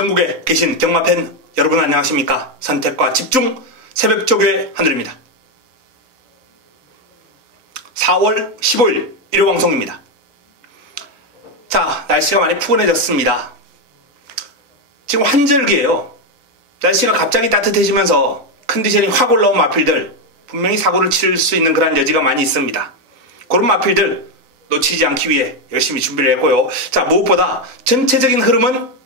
전국에 계신 경마팬 여러분 안녕하십니까? 선택과 집중 새벽조교의 한울입니다. 4월 15일 일요 방송입니다. 자, 날씨가 많이 푸근해졌습니다. 지금 환절기예요. 날씨가 갑자기 따뜻해지면서 컨디션이 확 올라온 마필들 분명히 사고를 칠 수 있는 그런 여지가 많이 있습니다. 그런 마필들 놓치지 않기 위해 열심히 준비를 했고요. 자, 무엇보다 전체적인 흐름은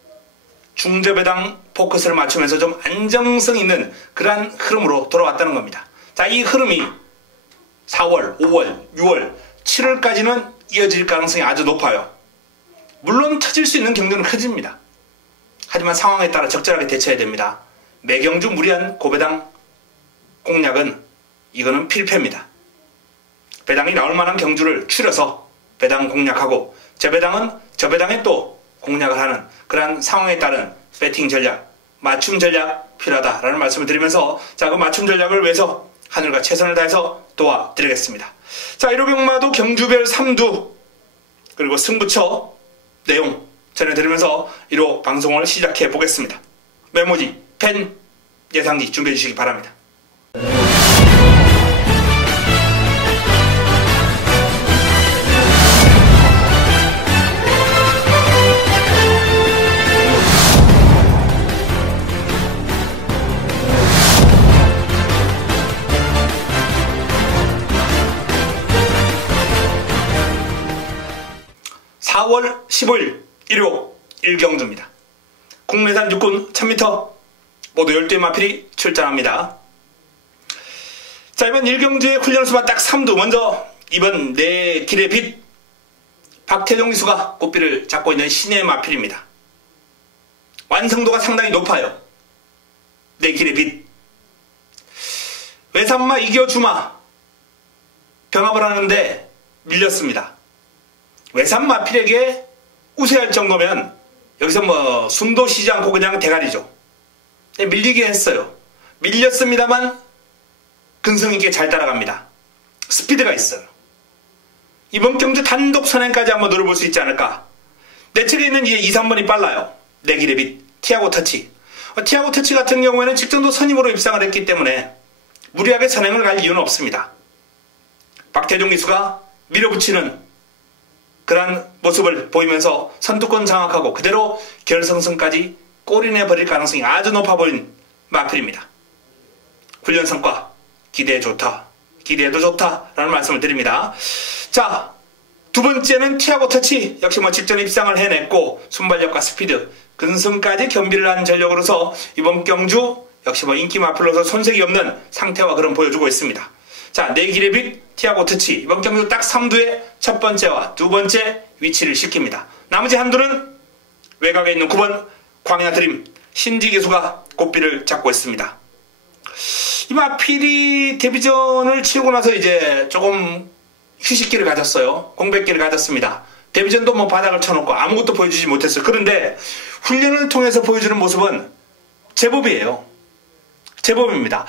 중저배당 포커스를 맞추면서 좀 안정성 있는 그러한 흐름으로 돌아왔다는 겁니다. 자, 이 흐름이 4월, 5월, 6월, 7월까지는 이어질 가능성이 아주 높아요. 물론 터질 수 있는 경주는 커집니다. 하지만 상황에 따라 적절하게 대처해야 됩니다. 매경주 무리한 고배당 공략은 이거는 필패입니다. 배당이 나올 만한 경주를 추려서 배당 공략하고 저배당은 저배당에 또 공략을 하는 그러한 상황에 따른 배팅 전략, 맞춤 전략 필요하다라는 말씀을 드리면서 자, 그 맞춤 전략을 위해서 하늘과 최선을 다해서 도와드리겠습니다. 자, 일요병마도 경주별 3두 그리고 승부처 내용 전해드리면서 1호 방송을 시작해 보겠습니다. 메모지, 펜, 예상지 준비해 주시기 바랍니다. 4월 15일 일요 1경주입니다. 국내산 육군 1000m 모두 12의 마필이 출전합니다. 자, 이번 1경주의 훈련 수만 딱 3두. 먼저 이번 내 길의 빛 박태종 기수가 꽃비를 잡고 있는 신의 마필입니다. 완성도가 상당히 높아요. 내 길의 빛 외산마 이겨주마 병합을 하는데 밀렸습니다. 외산 마필에게 우세할 정도면 여기서 뭐 숨도 쉬지 않고 그냥 대가리죠. 밀리게 했어요. 밀렸습니다만 근성있게 잘 따라갑니다. 스피드가 있어요. 이번 경주 단독 선행까지 한번 노려볼 수 있지 않을까. 내 측에 있는 2, 3번이 빨라요. 내 길의 빛 티아고 터치. 티아고 터치 같은 경우에는 직전도 선임으로 입상을 했기 때문에 무리하게 선행을 갈 이유는 없습니다. 박태종 기수가 밀어붙이는 그런 모습을 보이면서 선두권 장악하고 그대로 결승선까지 꼬리내버릴 가능성이 아주 높아 보인 마필입니다. 훈련 성과 기대해 좋다. 기대해도 좋다라는 말씀을 드립니다. 자, 두 번째는 티아고 터치. 역시 뭐 직전 입상을 해냈고 순발력과 스피드, 근성까지 겸비를 한 전력으로서 이번 경주 역시 뭐 인기 마필로서 손색이 없는 상태와 그런 보여주고 있습니다. 자, 내 길의 빛 티아고 터치 이번 경주 딱 3두의 첫 번째와 두 번째 위치를 시킵니다. 나머지 한 두는 외곽에 있는 9번 광야 드림 신지 기수가 꽃비를 잡고 있습니다. 이 마필이 데뷔전을 치르고 나서 이제 조금 휴식기를 가졌어요. 공백기를 가졌습니다. 데뷔전도 뭐 바닥을 쳐놓고 아무것도 보여주지 못했어요. 그런데 훈련을 통해서 보여주는 모습은 제법이에요. 제법입니다.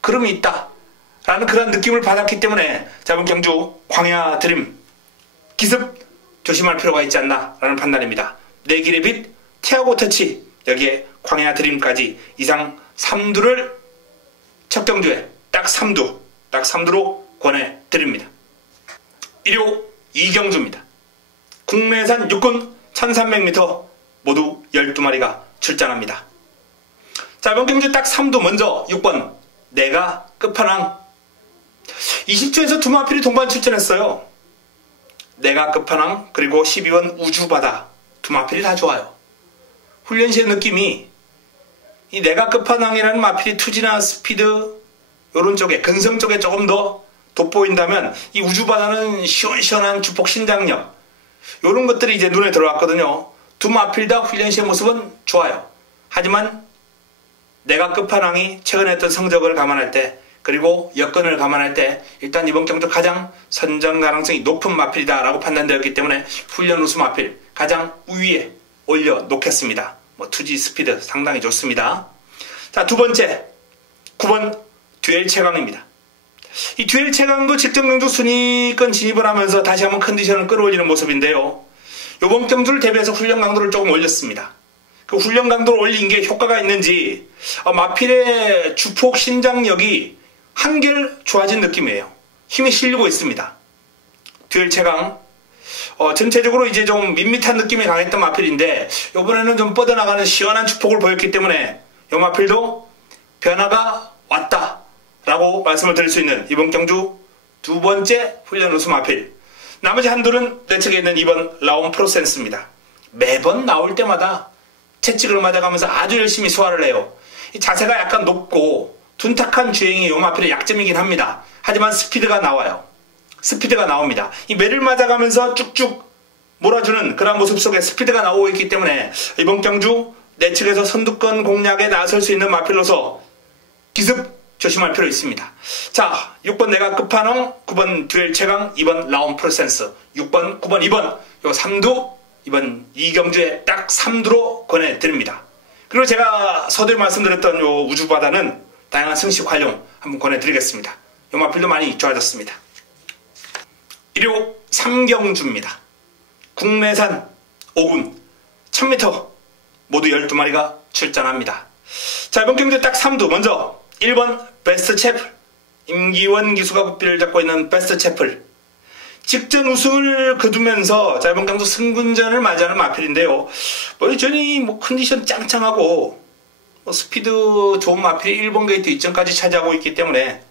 그럼이 있다 라는 그런 느낌을 받았기 때문에 이번 경주 광야 드림 기습 조심할 필요가 있지 않나 라는 판단입니다. 내 길의 빛 티아고 터치 여기에 광야 드림까지 이상 3두를 첫 경주에 딱 3두로 권해드립니다. 일요 2경주입니다. 국내산 육군 1300m 모두 12마리가 출전합니다. 자, 이번 경주 딱 3두 먼저 6번 내가 끝판왕 20주에서 두 마필이 동반 출전했어요. 내가 끝판왕 그리고 12번 우주바다 두 마필이 다 좋아요. 훈련시의 느낌이 이 내가 끝판왕이라는 마필이 투지나 스피드 요런 쪽에 근성 쪽에 조금 더 돋보인다면 이 우주바다는 시원시원한 주폭 신장력 요런 것들이 이제 눈에 들어왔거든요. 두 마필 다 훈련시의 모습은 좋아요. 하지만 내가 끝판왕이 최근에 했던 성적을 감안할 때 그리고 여건을 감안할 때 일단 이번 경주 가장 선정 가능성이 높은 마필이다라고 판단되었기 때문에 훈련 우수 마필 가장 우위에 올려놓겠습니다. 뭐 투지 스피드 상당히 좋습니다. 자, 두 번째 9번 듀엘 최강입니다. 이 듀엘 최강도 직전 경주 순위권 진입을 하면서 다시 한번 컨디션을 끌어올리는 모습인데요. 이번 경주를 대비해서 훈련 강도를 조금 올렸습니다. 그 훈련 강도를 올린 게 효과가 있는지 마필의 주폭 신장력이 한결 좋아진 느낌이에요. 힘이 실리고 있습니다. 듀얼 채강. 전체적으로 이제 좀 밋밋한 느낌이 강했던 마필인데 이번에는 좀 뻗어나가는 시원한 주폭을 보였기 때문에 이 마필도 변화가 왔다라고 말씀을 드릴 수 있는 이번 경주 두 번째 훈련 우수 마필. 나머지 한둘은 내 측에 있는 이번 라온 프로센스입니다. 매번 나올 때마다 채찍을 맞아가면서 아주 열심히 소화를 해요. 이 자세가 약간 높고 둔탁한 주행이 이 마필의 약점이긴 합니다. 하지만 스피드가 나와요. 스피드가 나옵니다. 이 매를 맞아가면서 쭉쭉 몰아주는 그런 모습 속에 스피드가 나오고 있기 때문에 이번 경주 내 측에서 선두권 공략에 나설 수 있는 마필로서 기습 조심할 필요 있습니다. 자, 6번 내가 끝판왕, 9번 듀얼 최강, 2번 라온 프로센스, 6번, 9번, 2번 요 3두 이번 이 경주에 딱 3두로 권해드립니다. 그리고 제가 서두에 말씀드렸던 요 우주바다는 다양한 승식 활용 한번 권해드리겠습니다. 요 마필도 많이 좋아졌습니다. 1호 3경주입니다. 국내산 5군 1000m 모두 12마리가 출전합니다. 자, 이번 경주 딱 3두. 먼저 1번 베스트 채플, 임기원 기수가 국비를 잡고 있는 베스트 채플. 직전 우승을 거두면서 자, 이번 경주 승군전을 맞이하는 마필인데요. 여전히 컨디션 짱짱하고 스피드 좋은 마필이 1번 게이트 이점까지 차지하고 있기 때문에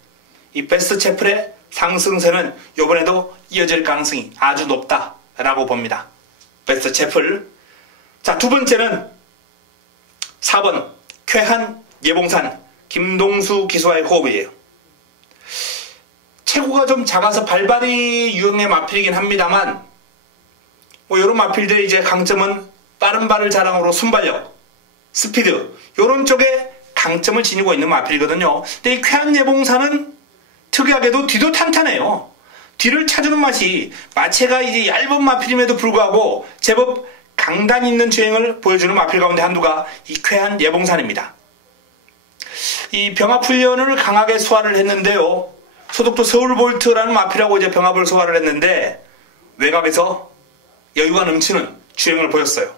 이 베스트 채플의 상승세는 이번에도 이어질 가능성이 아주 높다라고 봅니다. 베스트 채플. 자, 두 번째는 4번 쾌한 예봉산 김동수 기수와의 호흡이에요. 체구가 좀 작아서 발발이 유형의 마필이긴 합니다만 이런 마필들의 이제 강점은 빠른 발을 자랑으로 순발력, 스피드 이런 쪽에 강점을 지니고 있는 마필이거든요. 근데 이 쾌한 예봉산은 특이하게도 뒤도 탄탄해요. 뒤를 차주는 맛이 마체가 이제 얇은 마필임에도 불구하고 제법 강단 있는 주행을 보여주는 마필 가운데 한두가 이 쾌한 예봉산입니다. 이 병합 훈련을 강하게 소화를 했는데요. 소속도 서울볼트라는 마필하고 이제 병합을 소화를 했는데 외곽에서 여유가 넘치는 주행을 보였어요.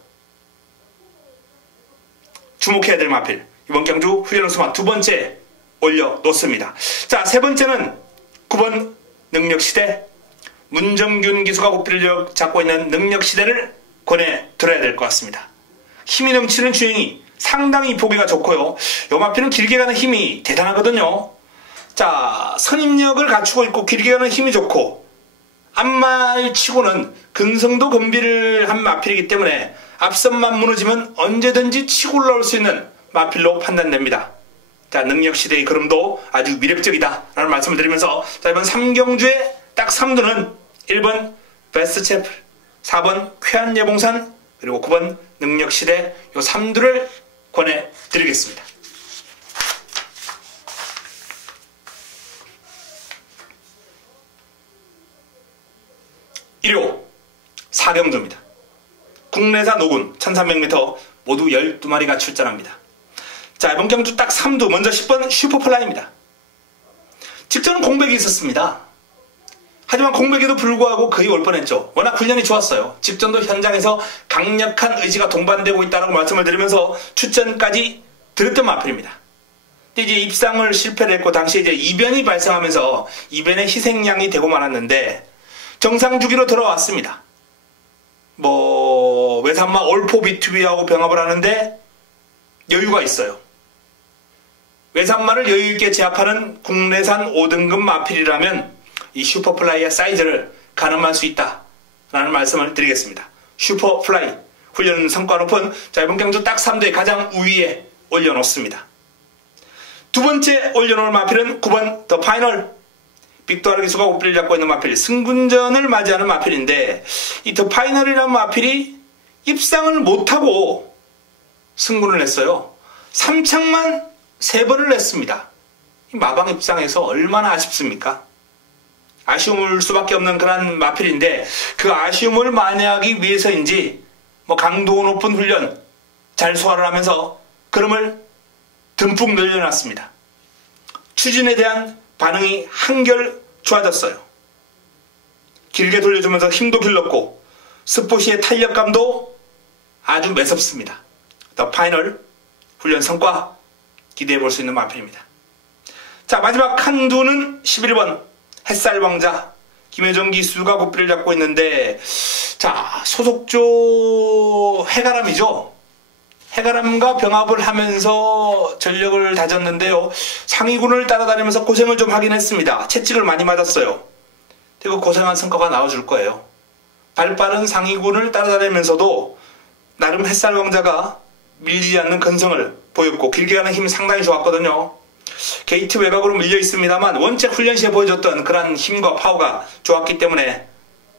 주목해야 될 마필. 이번 경주 훈련 우수마 두 번째 올려놓습니다. 자, 세 번째는 9번 능력시대. 문정균 기수가 고삐를 잡고 있는 능력시대를 권해드려야 될 것 같습니다. 힘이 넘치는 주행이 상당히 보기가 좋고요. 요 마필은 길게 가는 힘이 대단하거든요. 자, 선임력을 갖추고 있고 길게 가는 힘이 좋고 앞말치고는 근성도 건비를 마필이기 때문에 앞선만 무너지면 언제든지 치고 올라올 수 있는 마필로 판단됩니다. 자, 능력시대의 걸음도 아주 위력적이다 라는 말씀을 드리면서 자, 이번 3경주의 딱 3두는 1번 베스트 채플, 4번 쾌한 예봉산, 그리고 9번 능력시대 요 3두를 권해드리겠습니다. 1호 4경주입니다. 국내산 5군 1300m 모두 12마리가 출전합니다. 자, 이번 경주 딱 3두. 먼저 10번 슈퍼플라이입니다. 직전은 공백이 있었습니다. 하지만 공백에도 불구하고 거의 올 뻔했죠. 워낙 훈련이 좋았어요. 직전도 현장에서 강력한 의지가 동반되고 있다고 말씀을 드리면서 출전까지 드렸던 마필입니다. 근데 이제 입상을 실패를 했고 당시에 이제 이변이 발생하면서 이변의 희생양이 되고 말았는데 정상 주기로 돌아왔습니다. 외산마 올포 B2B하고 병합을 하는데 여유가 있어요. 외산마를 여유있게 제압하는 국내산 5등급 마필이라면 이 슈퍼플라이의 사이즈를 가늠할 수 있다라는 말씀을 드리겠습니다. 슈퍼플라이 훈련 성과 높은 자, 이번 경주 딱 3두의 가장 우위에 올려놓습니다. 두 번째 올려놓을 마필은 9번 더 파이널. 빅토르 기수가 고삐를 잡고 있는 마필, 승군전을 맞이하는 마필인데 이 더 파이널이라는 마필이 입상을 못하고 승군을 했어요. 3창만 3번을 냈습니다. 이 마방 입상에서 얼마나 아쉽습니까? 아쉬움을 수밖에 없는 그런 마필인데 그 아쉬움을 만회하기 위해서인지 강도 높은 훈련 잘 소화를 하면서 걸음을 듬뿍 늘려놨습니다. 추진에 대한 반응이 한결 좋아졌어요. 길게 돌려주면서 힘도 길렀고 스포시의 탄력감도 아주 매섭습니다. 더 파이널 훈련 성과 기대해 볼 수 있는 마필입니다. 자, 마지막 한두는 11번 햇살왕자 김효정 기수가 고삐를 잡고 있는데, 자, 소속조 해가람이죠. 해가람과 병합을 하면서 전력을 다졌는데요. 상위군을 따라다니면서 고생을 좀 하긴 했습니다. 채찍을 많이 맞았어요. 그리고 고생한 성과가 나와줄 거예요. 발빠른 상위군을 따라다니면서도 나름 햇살왕자가 밀리지 않는 근성을 보였고 길게 가는 힘이 상당히 좋았거든요. 게이트 외곽으로 밀려 있습니다만 원체 훈련 시에 보여줬던 그런 힘과 파워가 좋았기 때문에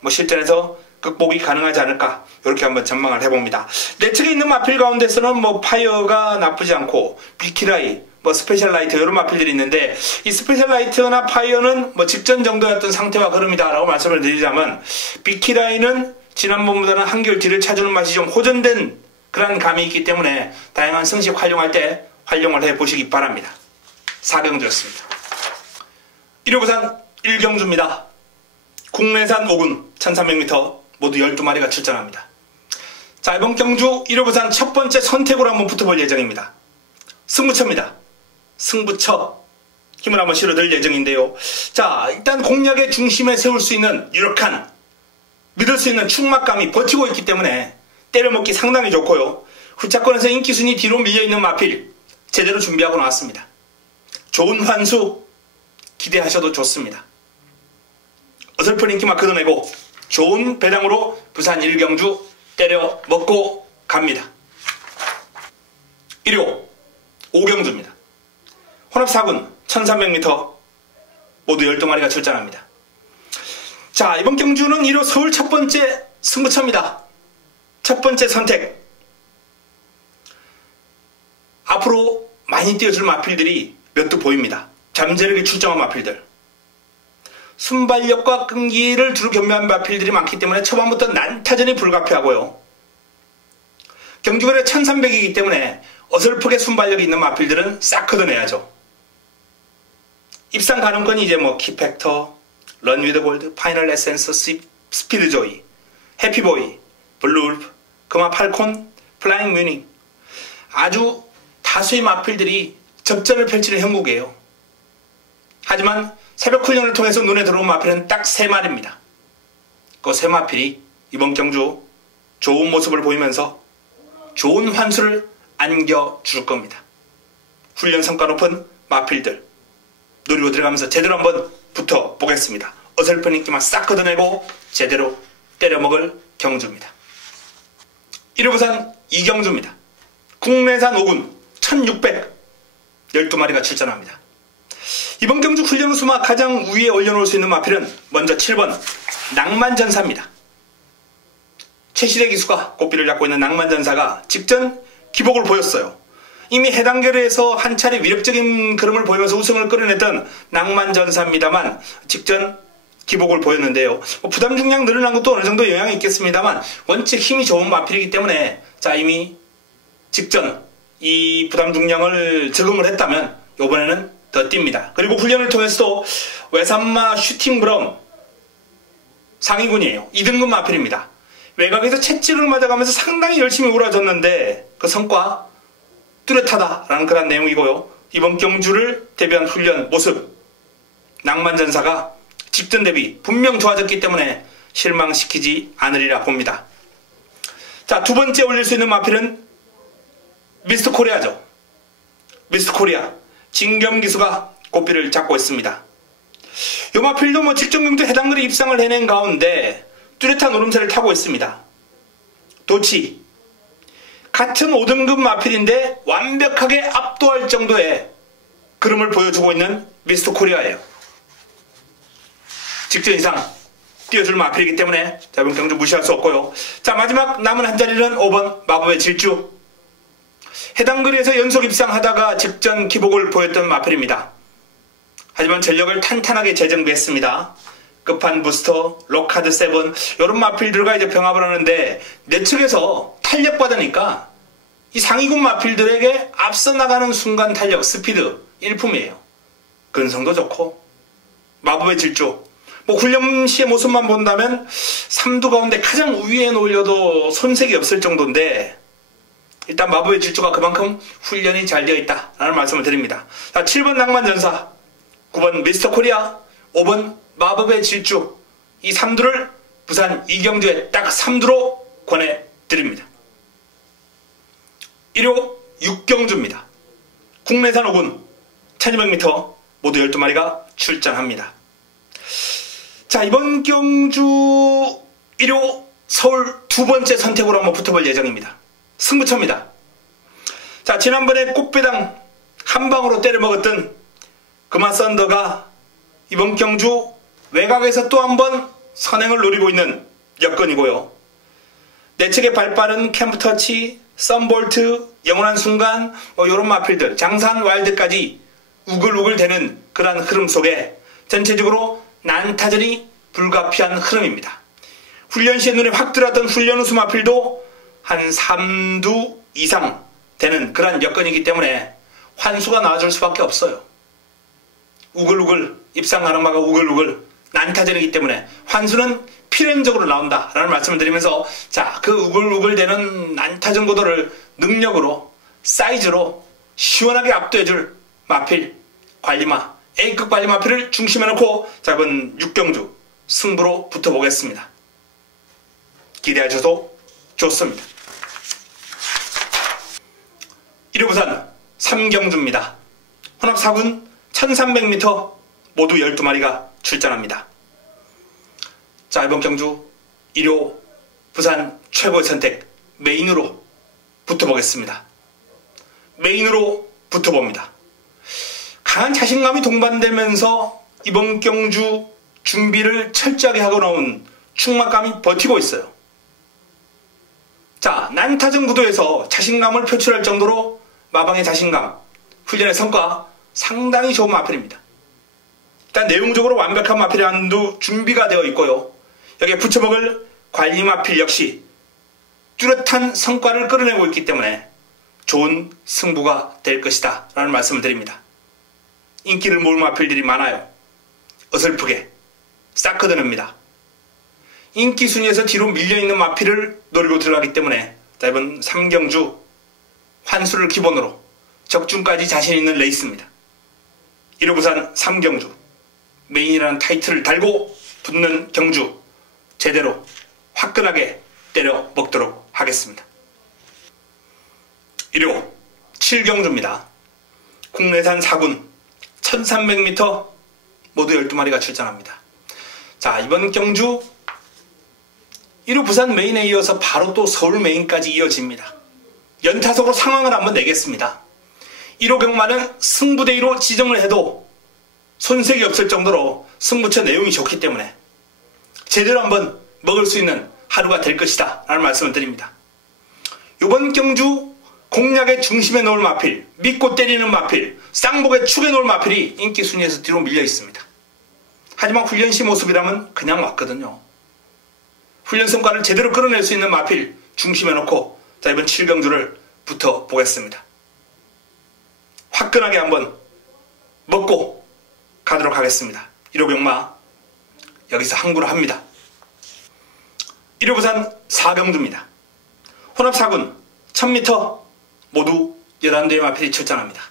실전에서 극복이 가능하지 않을까, 이렇게 한번 전망을 해봅니다. 내측에 있는 마필 가운데서는 파이어가 나쁘지 않고 비키라이, 스페셜 라이트 이런 마필들이 있는데, 이 스페셜 라이트나 파이어는 직전 정도였던 상태와 흐름이다라고 말씀을 드리자면, 비키라이는 지난번보다는 한결 뒤를 차주는 맛이 좀 호전된 그런 감이 있기 때문에 다양한 승식 활용할 때 활용을 해보시기 바랍니다. 4경주였습니다. 1호 부산 1경주입니다. 국내산 5군 1300m 모두 12마리가 출전합니다. 자, 이번 경주 1호 부산 첫 번째 선택으로 한번 붙어볼 예정입니다. 승부처입니다. 승부처 힘을 한번 실어드릴 예정인데요. 자, 일단 공략의 중심에 세울 수 있는 유력한, 믿을 수 있는 충막감이 버티고 있기 때문에 때려먹기 상당히 좋고요. 후차권에서 인기순위 뒤로 밀려있는 마필 제대로 준비하고 나왔습니다. 좋은 환수 기대하셔도 좋습니다. 어설픈 인기만 걷어내고 좋은 배당으로 부산 1경주 때려 먹고 갑니다. 1호 5경주입니다. 혼합 4군 1300m 모두 12마리가 출전합니다. 자, 이번 경주는 1호 서울 첫 번째 승부처입니다. 첫 번째 선택. 앞으로 많이 뛰어줄 마필들이 몇 두 보입니다. 잠재력이 출정한 마필들. 순발력과 끈기를 두루 겸비한 마필들이 많기 때문에 초반부터 난타전이 불가피하고요. 경주거래 1300이기 때문에 어설프게 순발력이 있는 마필들은 싹 걷어내야죠. 입상 가능권이 이제 키팩터, 런 위드 골드, 파이널 에센스, 스피드 조이, 해피보이, 블루울프, 금화 팔콘, 플라잉 뮤닝, 아주 다수의 마필들이 접전을 펼치는 형국이에요. 하지만 새벽 훈련을 통해서 눈에 들어온 마필은 딱 3마리입니다. 그 3마필이 이번 경주 좋은 모습을 보이면서 좋은 환수를 안겨줄 겁니다. 훈련 성과 높은 마필들 노리고 들어가면서 제대로 한번 붙어보겠습니다. 어설픈 인기만 싹 걷어내고 제대로 때려먹을 경주입니다. 1호 부산 2경주입니다. 국내산 5군 1600 12마리가 출전합니다. 이번 경주 훈련 수마 가장 위에 올려놓을 수 있는 마필은 먼저 7번 낭만전사입니다. 최시대 기수가 고삐를 잡고 있는 낭만전사가 직전 기복을 보였어요. 이미 해당 결에서 한 차례 위력적인 그림을 보이면서 우승을 끌어냈던 낭만전사입니다만 직전 기복을 보였는데요. 부담 중량 늘어난 것도 어느 정도 영향이 있겠습니다만 원체 힘이 좋은 마필이기 때문에 자, 이미 직전 이 부담 중량을 적응을 했다면 이번에는 더 뜁니다. 그리고 훈련을 통해서도 외산마 슈팅 브라운 상위군이에요. 2등급 마필입니다. 외곽에서 채찍을 맞아가면서 상당히 열심히 우라졌는데 그 성과 뚜렷하다라는 그런 내용이고요. 이번 경주를 대비한 훈련 모습 낭만전사가 직전 대비 분명 좋아졌기 때문에 실망시키지 않으리라 봅니다. 자, 두 번째 올릴 수 있는 마필은 미스터 코리아죠. 미스터 코리아 진겸기수가 고삐를 잡고 있습니다. 이 마필도 직전 경주 해당 거리 입상을 해낸 가운데 뚜렷한 오름세를 타고 있습니다. 도치 같은 5등급 마필인데 완벽하게 압도할 정도의 그림을 보여주고 있는 미스터 코리아예요. 직전 이상 뛰어줄 마필이기 때문에 자, 이번 경주 무시할 수 없고요. 자, 마지막 남은 한 자리는 5번 마법의 질주. 해당 거리에서 연속 입상하다가 직전 기복을 보였던 마필입니다. 하지만 전력을 탄탄하게 재정비했습니다. 끝판 부스터, 로카드 7 이런 마필들과 이제 병합을 하는데 내측에서 탄력받으니까 이 상위군 마필들에게 앞서 나가는 순간 탄력, 스피드 일품이에요. 근성도 좋고 마법의 질주 훈련 시의 모습만 본다면 3두 가운데 가장 위에 놓으려도 손색이 없을 정도인데 일단 마법의 질주가 그만큼 훈련이 잘 되어 있다라는 말씀을 드립니다. 자, 7번 낭만전사, 9번 미스터 코리아, 5번 마법의 질주, 이 3두를 부산 이경주에 딱 3두로 권해드립니다. 1호 육경주입니다. 국내산 5군 1200m 모두 12마리가 출전합니다. 자, 이번 경주 1호 서울 두 번째 선택으로 한번 붙어볼 예정입니다. 승부처입니다. 자, 지난번에 꽃배당 한 방으로 때려먹었던 금화썬더가 이번 경주 외곽에서 또 한번 선행을 노리고 있는 여건이고요. 내측에 발빠른 캠프터치, 썬볼트, 영원한 순간, 이런 마필들, 장산 와일드까지 우글우글 대는 그러한 흐름 속에 전체적으로 난타전이 불가피한 흐름입니다. 훈련 시에 눈에 확 들어왔던 훈련 우수 마필도 한 3두 이상 되는 그러한 여건이기 때문에 환수가 나와줄 수밖에 없어요. 우글우글, 입상 가능마가 우글우글, 난타전이기 때문에 환수는 필연적으로 나온다라는 말씀을 드리면서, 자, 그 우글우글 되는 난타전 구도를 능력으로, 사이즈로 시원하게 압도해줄 마필, 관리마, A급 관리 마필을 중심에 놓고 자, 이번 6경주 승부로 붙어보겠습니다. 기대하셔도 좋습니다. 1호 부산 3경주입니다. 혼합 4군 1300m 모두 12마리가 출전합니다. 자, 이번 경주 1호 부산 최고의 선택 메인으로 붙어보겠습니다. 메인으로 붙어봅니다. 강한 자신감이 동반되면서 이번 경주 준비를 철저하게 하고 나온 충만감이 버티고 있어요. 자, 난타전 구도에서 자신감을 표출할 정도로 마방의 자신감, 훈련의 성과 상당히 좋은 마필입니다. 일단 내용적으로 완벽한 마필의 한두 준비가 되어 있고요. 여기에 붙여먹을 관리 마필 역시 뚜렷한 성과를 끌어내고 있기 때문에 좋은 승부가 될 것이다 라는 말씀을 드립니다. 인기를 모을 마필들이 많아요. 어설프게 싹 걷어냅니다. 인기 순위에서 뒤로 밀려있는 마필을 노리고 들어가기 때문에 자, 이번 3경주 환수를 기본으로 적중까지 자신 있는 레이스입니다. 1호 부산 3경주 메인이라는 타이틀을 달고 붙는 경주 제대로 화끈하게 때려 먹도록 하겠습니다. 1호 7경주입니다. 국내산 4군 1300m 모두 12마리가 출전합니다. 자, 이번 경주 1호 부산 메인에 이어서 바로 또 서울 메인까지 이어집니다. 연타석으로 상황을 한번 내겠습니다. 1호 경마는 승부대위로 지정을 해도 손색이 없을 정도로 승부처 내용이 좋기 때문에 제대로 한번 먹을 수 있는 하루가 될 것이다 라는 말씀을 드립니다. 이번 경주 공략의 중심에 놓을 마필, 믿고 때리는 마필, 쌍복의 축에 놓을 마필이 인기 순위에서 뒤로 밀려 있습니다. 하지만 훈련시 모습이라면 그냥 왔거든요. 훈련 성과를 제대로 끌어낼 수 있는 마필 중심에 놓고 자, 이번 7경주를 붙어보겠습니다. 화끈하게 한번 먹고 가도록 하겠습니다. 1호 경마 여기서 항구를 합니다. 1호 부산 4경주입니다. 혼합 4군 1000m 모두 11대의 마필이 출전합니다.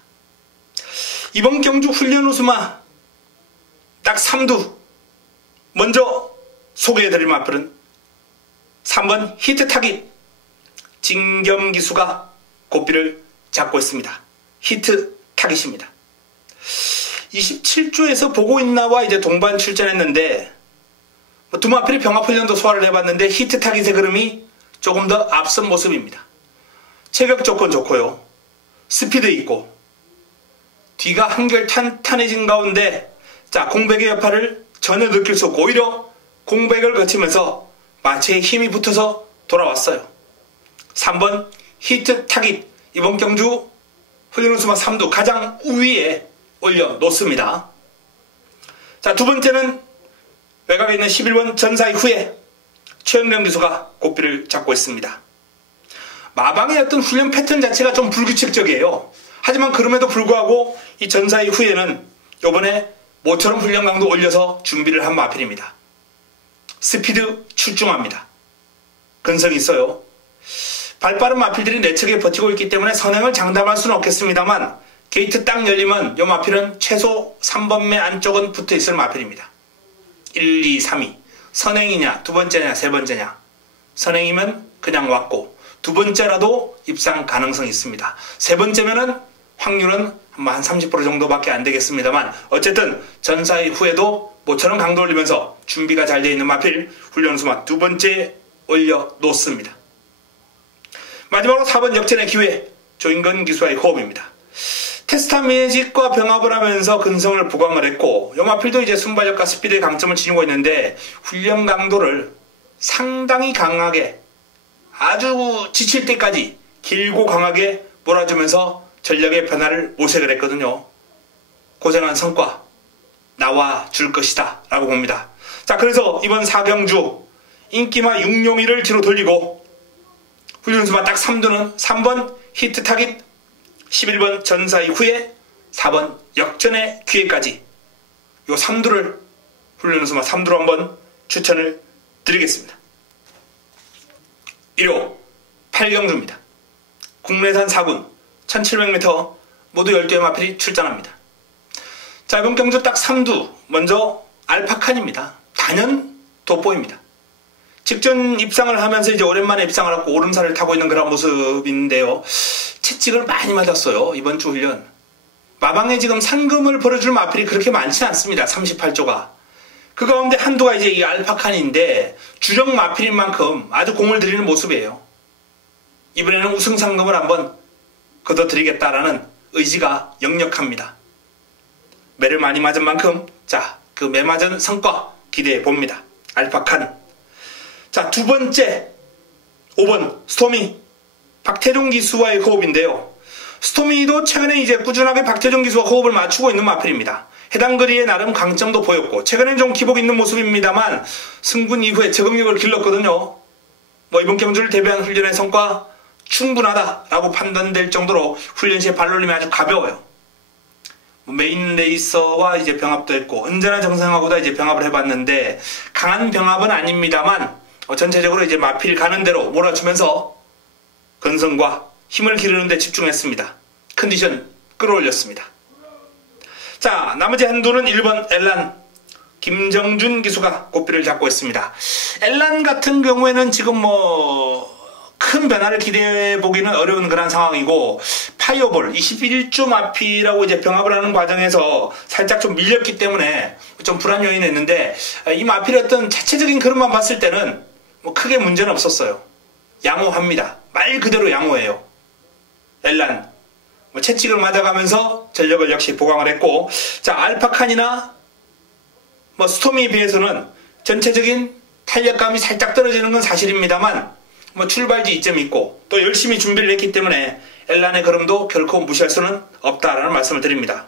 이번 경주 훈련 우수마 딱 3두 먼저 소개해드릴 마필은 3번 히트 타깃 진겸기수가 고삐를 잡고 있습니다. 히트 타깃입니다. 27조에서 보고 있나와 이제 동반 출전했는데 두 마필이 병합훈련도 소화를 해봤는데 히트 타깃의 그름이 조금 더 앞선 모습입니다. 체격 조건 좋고요. 스피드 있고 뒤가 한결 탄탄해진 가운데 자, 공백의 여파를 전혀 느낄 수 없고 오히려 공백을 거치면서 마체에 힘이 붙어서 돌아왔어요. 3번 히트 타깃 이번 경주 훈련 우수마 3두 가장 우위에 올려놓습니다. 자, 두 번째는 외곽에 있는 11번 전사 이후에 최영경 기수가 고삐를 잡고 있습니다. 마방의 어떤 훈련 패턴 자체가 좀 불규칙적이에요. 하지만 그럼에도 불구하고 이 전사 이후에는 이번에 모처럼 훈련 강도 올려서 준비를 한 마필입니다. 스피드 출중합니다. 근성이 있어요. 발빠른 마필들이 내측에 버티고 있기 때문에 선행을 장담할 수는 없겠습니다만 게이트 딱 열리면 이 마필은 최소 3번매 안쪽은 붙어있을 마필입니다. 1, 2, 3위. 선행이냐 두 번째냐 세 번째냐. 선행이면 그냥 왔고 두 번째라도 입상 가능성이 있습니다. 세 번째면은 확률은 한 30% 정도밖에 안 되겠습니다만 어쨌든 전사의 후에도 모처럼 강도 올리면서 준비가 잘 되어 있는 마필 훈련수마 두 번째 올려놓습니다. 마지막으로 4번 역전의 기회 조인건 기수와의 호흡입니다. 테스타 매직과 병합을 하면서 근성을 보강을 했고 요 마필도 이제 순발력과 스피드의 강점을 지니고 있는데 훈련 강도를 상당히 강하게 아주 지칠 때까지 길고 강하게 몰아주면서 전력의 변화를 모색을 했거든요. 고생한 성과 나와 줄 것이다 라고 봅니다. 자, 그래서 이번 4경주 인기마 육룡이를 뒤로 돌리고 훈련수마 딱 3두는 3번 히트 타깃 11번 전사 이후에 4번 역전의 기회까지 요 3두를 훈련수마 3두로 한번 추천을 드리겠습니다. 1호 8경주입니다. 국내산 4군 1700m 모두 12의 마필이 출전합니다. 자, 이번 경주 딱 3두 먼저 알파칸입니다. 단연 돋보입니다. 직전 입상을 하면서 이제 오랜만에 입상을 하고 오름살을 타고 있는 그런 모습인데요. 채찍을 많이 맞았어요. 이번 주 훈련. 마방에 지금 상금을 벌어줄 마필이 그렇게 많지는 않습니다. 38조가. 그 가운데 한두가 이제 이 알파칸인데 주력 마필인 만큼 아주 공을 들이는 모습이에요. 이번에는 우승 상금을 한번 거둬드리겠다라는 의지가 역력합니다. 매를 많이 맞은 만큼 자, 그 매 맞은 성과 기대해 봅니다. 알파칸. 자, 두 번째 5번 스토미 박태종 기수와의 호흡인데요. 스토미도 최근에 이제 꾸준하게 박태종 기수와 호흡을 맞추고 있는 마필입니다. 해당 거리에 나름 강점도 보였고 최근엔 좀 기복 있는 모습입니다만 승군 이후에 적응력을 길렀거든요. 뭐 이번 경주를 대비한 훈련의 성과 충분하다라고 판단될 정도로 훈련 시에 발놀림이 아주 가벼워요. 메인 레이서와 이제 병합도 했고 언제나 정상하고도 이제 병합을 해봤는데 강한 병합은 아닙니다만 전체적으로 이제 마필 가는 대로 몰아주면서 근성과 힘을 기르는 데 집중했습니다. 컨디션 끌어올렸습니다. 자, 나머지 한두는 1번 엘란 김정준 기수가 고삐를 잡고 있습니다. 엘란 같은 경우에는 지금 뭐 큰 변화를 기대해 보기는 어려운 그런 상황이고 파이어볼 21조 마피라고 이제 병합을 하는 과정에서 살짝 좀 밀렸기 때문에 좀 불안 요인이 있는데 이 마필의 어떤 자체적인 그릇만 봤을 때는 뭐 크게 문제는 없었어요. 양호합니다. 말 그대로 양호해요. 엘란 뭐 채찍을 맞아가면서 전력을 역시 보강을 했고 자, 알파칸이나 뭐 스토미에 비해서는 전체적인 탄력감이 살짝 떨어지는 건 사실입니다만 뭐 출발지 이점이 있고 또 열심히 준비를 했기 때문에 엘란의 걸음도 결코 무시할 수는 없다라는 말씀을 드립니다.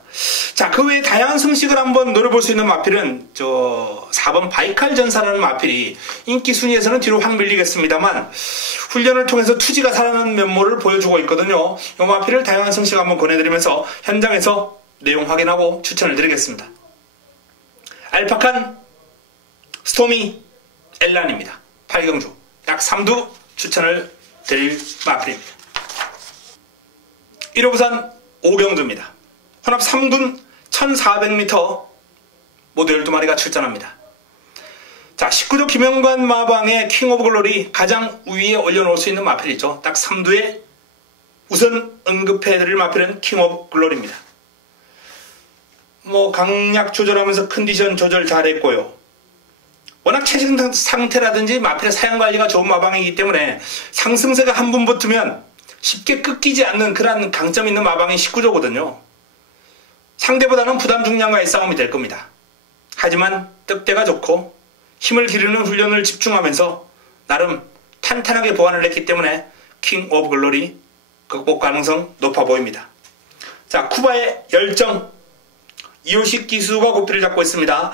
자, 그 외에 다양한 성식을 한번 노려볼 수 있는 마필은 저 4번 바이칼 전사라는 마필이 인기 순위에서는 뒤로 확 밀리겠습니다만 훈련을 통해서 투지가 살아나는 면모를 보여주고 있거든요. 이 마필을 다양한 성식 한번 권해드리면서 현장에서 내용 확인하고 추천을 드리겠습니다. 알파칸, 스토미, 엘란입니다. 8경주 약 3두 추천을 드릴 마필입니다. 1호 부산 5경주입니다. 혼합 3군 1400m 모두 12마리가 출전합니다. 자, 19조 김영관 마방의 킹 오브 글로리 가장 위에 올려놓을 수 있는 마필이죠. 딱 3두에 우선 언급해드릴 마필은 킹 오브 글로리입니다. 뭐 강약 조절하면서 컨디션 조절 잘했고요. 워낙 체중 상태라든지 마필의 사용관리가 좋은 마방이기 때문에 상승세가 한 번 붙으면 쉽게 꺾이지 않는 그런 강점 있는 마방이 19조거든요. 상대보다는 부담 중량과의 싸움이 될 겁니다. 하지만 뜻대가 좋고 힘을 기르는 훈련을 집중하면서 나름 탄탄하게 보완을 했기 때문에 킹 오브 글로리 극복 가능성 높아 보입니다. 자, 쿠바의 열정 이호식 기수가 고삐를 잡고 있습니다.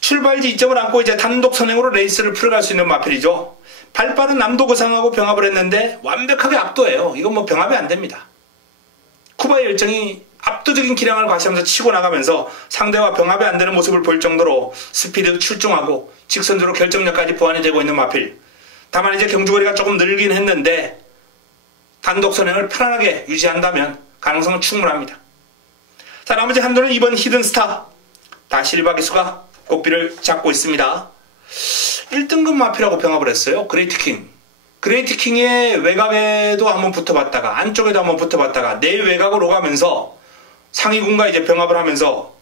출발지 이점을 안고 이제 단독 선행으로 레이스를 풀어갈 수 있는 마필이죠. 발빠른 남도거상하고 병합을 했는데 완벽하게 압도해요. 이건 뭐 병합이 안 됩니다. 쿠바의 열정이 압도적인 기량을 과시하면서 치고 나가면서 상대와 병합이 안 되는 모습을 보일 정도로 스피드 출중하고 직선주로 결정력까지 보완이 되고 있는 마필. 다만 이제 경주거리가 조금 늘긴 했는데 단독 선행을 편안하게 유지한다면 가능성은 충분합니다. 자, 나머지 한도는 2번 히든스타. 다시 1박 2수가 고삐를 잡고 있습니다. 1등급 마피라고 병합을 했어요. 그레이트킹. 그레이트킹의 외곽에도 한번 붙어봤다가 안쪽에도 한번 붙어봤다가 내외곽으로 가면서 상위군과 이제 병합을 하면서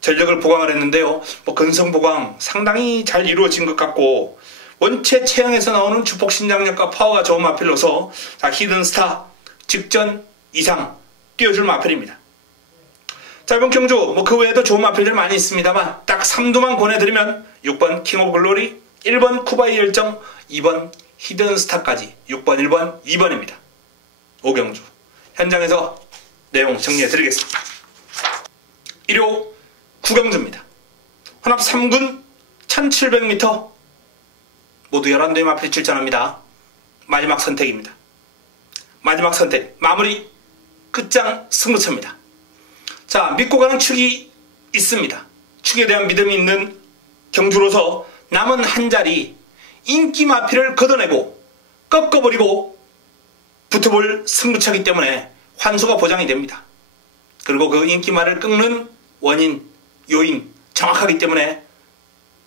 전력을 보강을 했는데요. 근성 보강 상당히 잘 이루어진 것 같고 원체 체형에서 나오는 주폭 신장력과 파워가 좋은 마필로서 자, 히든스타 직전 이상 뛰어줄 마필입니다. 자, 이번 경주 그 외에도 좋은 마필들 많이 있습니다만 딱 3두만 권해드리면 6번 킹 오브 글로리, 1번 쿠바의 열정, 2번 히든스타까지 6번, 1번, 2번입니다. 5경주 현장에서 내용 정리해드리겠습니다. 1호 9경주입니다. 혼합 3군 1700m 모두 11대의 마필이 출전합니다. 마지막 선택입니다. 마지막 선택 마무리 끝장 승부처입니다. 자, 믿고 가는 축이 있습니다. 축에 대한 믿음이 있는 경주로서 남은 한 자리 인기 마필을 걷어내고 꺾어버리고 붙어볼 승부처이기 때문에 환수가 보장이 됩니다. 그리고 그 인기말을 꺾는 원인, 요인 정확하기 때문에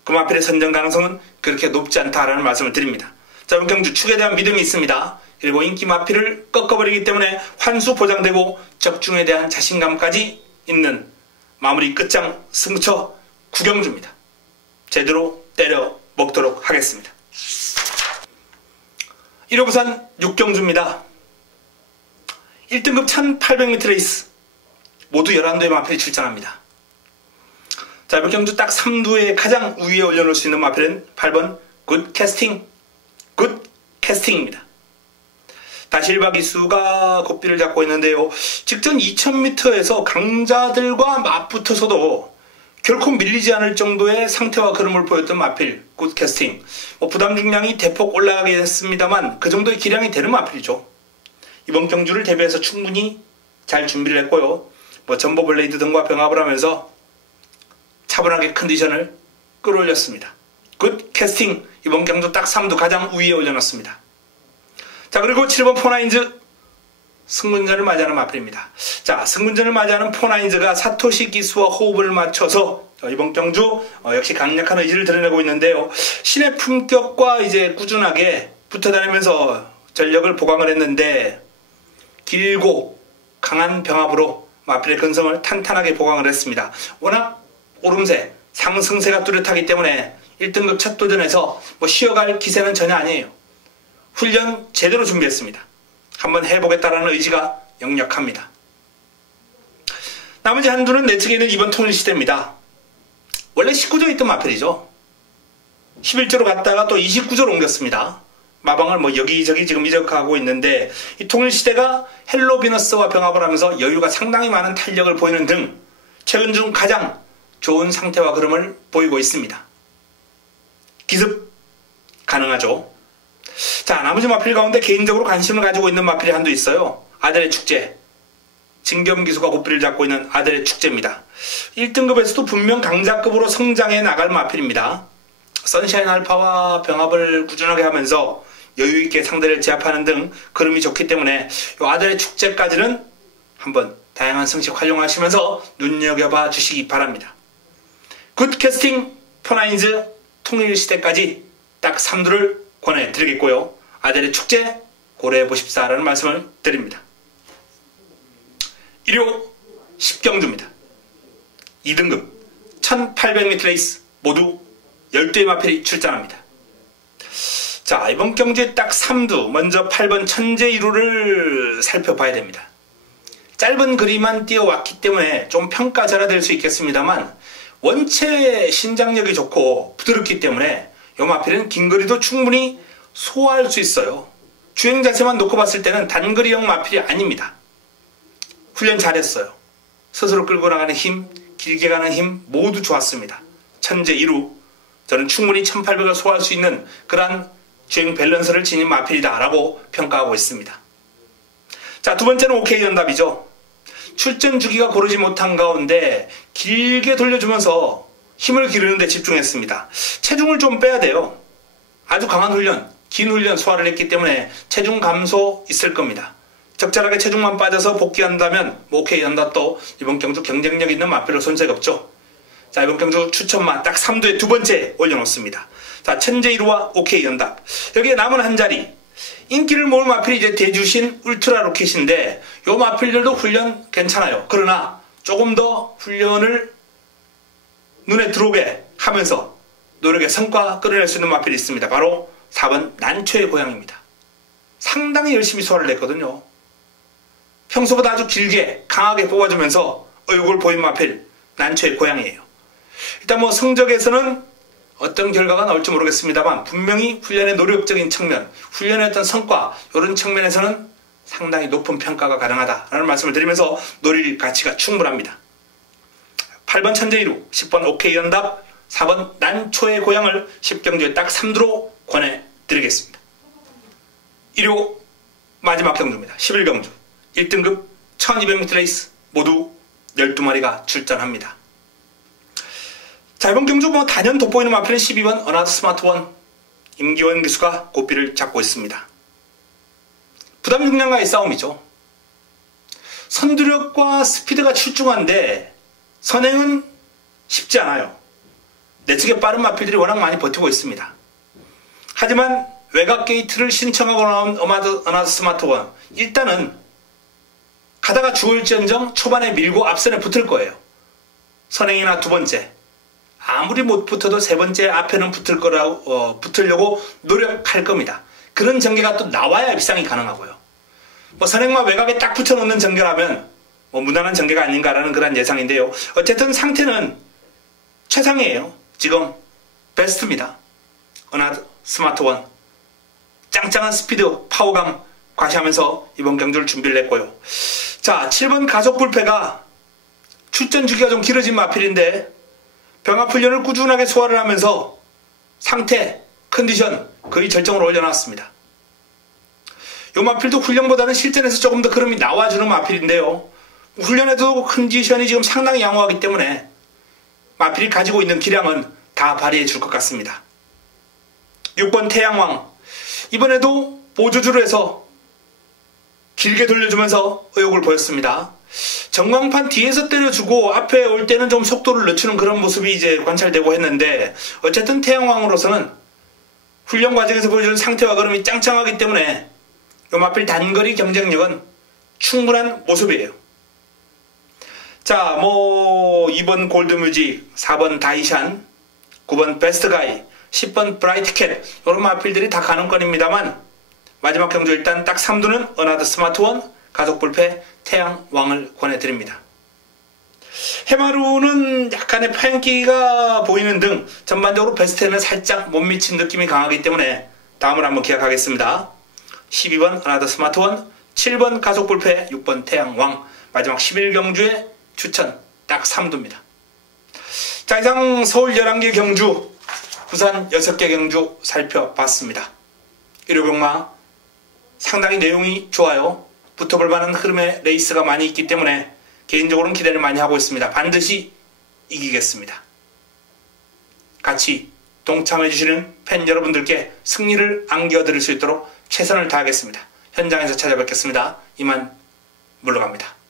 그 마필의 선정 가능성은 그렇게 높지 않다라는 말씀을 드립니다. 자, 이번 경주 축에 대한 믿음이 있습니다. 그리고 인기 마필을 꺾어버리기 때문에 환수 보장되고 적중에 대한 자신감까지 있는 마무리 끝장 승부처 9경주입니다. 제대로 때려 먹도록 하겠습니다. 1호 부산 6경주입니다. 1등급 1800m 레이스 모두 11도의 마필이 출전합니다. 자, 이번 경주 딱 3두에 가장 우위에 올려놓을 수 있는 마필은 8번 굿 캐스팅, 굿 캐스팅입니다. 다시 1박 2수가 고삐를 잡고 있는데요. 직전 2000m에서 강자들과 맞붙어서도 결코 밀리지 않을 정도의 상태와 흐름을 보였던 마필 굿 캐스팅. 부담 중량이 대폭 올라가게 됐습니다만 그 정도의 기량이 되는 마필이죠. 이번 경주를 대비해서 충분히 잘 준비를 했고요. 전보 블레이드 등과 병합을 하면서 차분하게 컨디션을 끌어올렸습니다. 굿 캐스팅 이번 경주 딱 3두 가장 우위에 올려놨습니다. 자, 그리고 7번 포나인즈 승문전을 맞이하는 마필입니다. 자, 승문전을 맞이하는 포나인즈가 사토시 기수와 호흡을 맞춰서 이번 경주 역시 강력한 의지를 드러내고 있는데요. 신의 품격과 이제 꾸준하게 붙어다니면서 전력을 보강을 했는데 길고 강한 병합으로 마필의 근성을 탄탄하게 보강을 했습니다. 워낙 오름세, 상승세가 뚜렷하기 때문에 1등급 첫 도전에서 쉬어갈 기세는 전혀 아니에요. 훈련 제대로 준비했습니다. 한번 해보겠다라는 의지가 역력합니다. 나머지 한두는 내측에 있는 2번 통일시대입니다. 원래 19조에 있던 마필이죠. 11조로 갔다가 또 29조로 옮겼습니다. 마방을 여기저기 지금 이적하고 있는데 이 통일시대가 헬로비너스와 병합을 하면서 여유가 상당히 많은 탄력을 보이는 등 최근 중 가장 좋은 상태와 흐름을 보이고 있습니다. 기습 가능하죠. 자, 나머지 마필 가운데 개인적으로 관심을 가지고 있는 마필이 한두 있어요. 아들의 축제. 진겸기수가 고삐를 잡고 있는 아들의 축제입니다. 1등급에서도 분명 강자급으로 성장해 나갈 마필입니다. 선샤인 알파와 병합을 꾸준하게 하면서 여유있게 상대를 제압하는 등 흐름이 좋기 때문에 이 아들의 축제까지는 한번 다양한 성식 활용하시면서 눈여겨봐 주시기 바랍니다. 굿 캐스팅 포나인즈 통일시대까지 딱 3두를 권해드리겠고요. 아들의 축제 고려해보십사라는 말씀을 드립니다. 1호 10경주입니다. 2등급 1800m 레이스 모두 12의 마필이 출전합니다. 자, 이번 경주에 딱 3두 먼저 8번 천재이루를 살펴봐야 됩니다. 짧은 거리만 뛰어왔기 때문에 좀 평가절하될 수 있겠습니다만 원체 신장력이 좋고 부드럽기 때문에 이 마필은 긴 거리도 충분히 소화할 수 있어요. 주행 자세만 놓고 봤을 때는 단거리형 마필이 아닙니다. 훈련 잘했어요. 스스로 끌고 나가는 힘, 길게 가는 힘 모두 좋았습니다. 천재 1루 저는 충분히 1800을 소화할 수 있는 그러한 주행 밸런스를 지닌 마필이다 라고 평가하고 있습니다. 자, 두 번째는 OK 연답이죠. 출전 주기가 고르지 못한 가운데 길게 돌려주면서 힘을 기르는 데 집중했습니다. 체중을 좀 빼야 돼요. 아주 강한 훈련, 긴 훈련 소화를 했기 때문에 체중 감소 있을 겁니다. 적절하게 체중만 빠져서 복귀한다면 오케이 연답도 이번 경주 경쟁력 있는 마필로 손색 없죠. 자, 이번 경주 추천마 딱 3두에 두 번째 올려놓습니다. 자, 천재이루와 오케이 연답. 여기에 남은 한 자리. 인기를 모을 마필이 이제 대주신 울트라 로켓인데 요 마필들도 훈련 괜찮아요. 그러나 조금 더 훈련을 눈에 들어오게 하면서 노력의 성과 끌어낼 수 있는 마필이 있습니다. 바로 4번 난초의 고향입니다. 상당히 열심히 소화를 냈거든요. 평소보다 아주 길게 강하게 뽑아주면서 얼굴 보인 마필 난초의 고향이에요. 일단 뭐 성적에서는 어떤 결과가 나올지 모르겠습니다만 분명히 훈련의 노력적인 측면, 훈련의 어떤 성과 이런 측면에서는 상당히 높은 평가가 가능하다라는 말씀을 드리면서 노릴 가치가 충분합니다. 8번 천재이루, 10번 오케이 연답, 4번 난초의 고향을 10경주에 딱 3두로 권해드리겠습니다. 일요 마지막 경주입니다. 11경주 1등급 1200m 레이스 모두 12마리가 출전합니다. 자, 이번 경주 뭐 단연 돋보이는 마필은 12번 어나더 스마트원 임기원 기수가 고삐를 잡고 있습니다. 부담 중량과의 싸움이죠. 선두력과 스피드가 출중한데 선행은 쉽지 않아요. 내측에 빠른 마필들이 워낙 많이 버티고 있습니다. 하지만 외곽 게이트를 신청하고 나온 어나더 스마트원 일단은 가다가 죽을지언정 초반에 밀고 앞선에 붙을 거예요. 선행이나 두 번째 아무리 못 붙어도 세 번째 앞에는 붙으려고 노력할 겁니다. 그런 전개가 또 나와야 입상이 가능하고요. 뭐 선행만 외곽에 딱 붙여놓는 전개라면 뭐 무난한 전개가 아닌가라는 그런 예상인데요. 어쨌든 상태는 최상이에요. 지금 베스트입니다. 어나더 스마트원 짱짱한 스피드 파워감 과시하면서 이번 경주를 준비를 했고요. 자, 7번 가속불패가 출전 주기가 좀 길어진 마필인데 병합 훈련을 꾸준하게 소화를 하면서 상태, 컨디션 거의 절정으로 올려놨습니다. 이 마필도 훈련보다는 실전에서 조금 더 흐름이 나와주는 마필인데요. 훈련에도 컨디션이 지금 상당히 양호하기 때문에 마필이 가지고 있는 기량은 다 발휘해 줄 것 같습니다. 6번 태양왕 이번에도 보조주로 해서 길게 돌려주면서 의욕을 보였습니다. 전광판 뒤에서 때려주고 앞에 올 때는 좀 속도를 늦추는 그런 모습이 이제 관찰되고 했는데 어쨌든 태양왕으로서는 훈련 과정에서 보여주는 상태와 걸음이 짱짱하기 때문에 요 마필 단거리 경쟁력은 충분한 모습이에요. 자, 뭐 2번 골드뮤직, 4번 다이샨, 9번 베스트가이, 10번 브라이트캣 이런 마필들이 다 가능권입니다만 마지막 경주 일단 딱 3두는 어나더 스마트원, 가속불패, 태양왕을 권해드립니다. 해마루는 약간의 파연기가 보이는 등 전반적으로 베스트에는 살짝 못 미친 느낌이 강하기 때문에 다음을 한번 기약하겠습니다. 12번 어나더 스마트원, 7번 가속불패, 6번 태양왕, 마지막 11경주의 추천 딱 3두입니다. 자, 이상 서울 11개 경주, 부산 6개 경주 살펴봤습니다. 일요병마 상당히 내용이 좋아요. 붙어볼 만한 흐름의 레이스가 많이 있기 때문에 개인적으로는 기대를 많이 하고 있습니다. 반드시 이기겠습니다. 같이 동참해주시는 팬 여러분들께 승리를 안겨드릴 수 있도록 최선을 다하겠습니다. 현장에서 찾아뵙겠습니다. 이만 물러갑니다.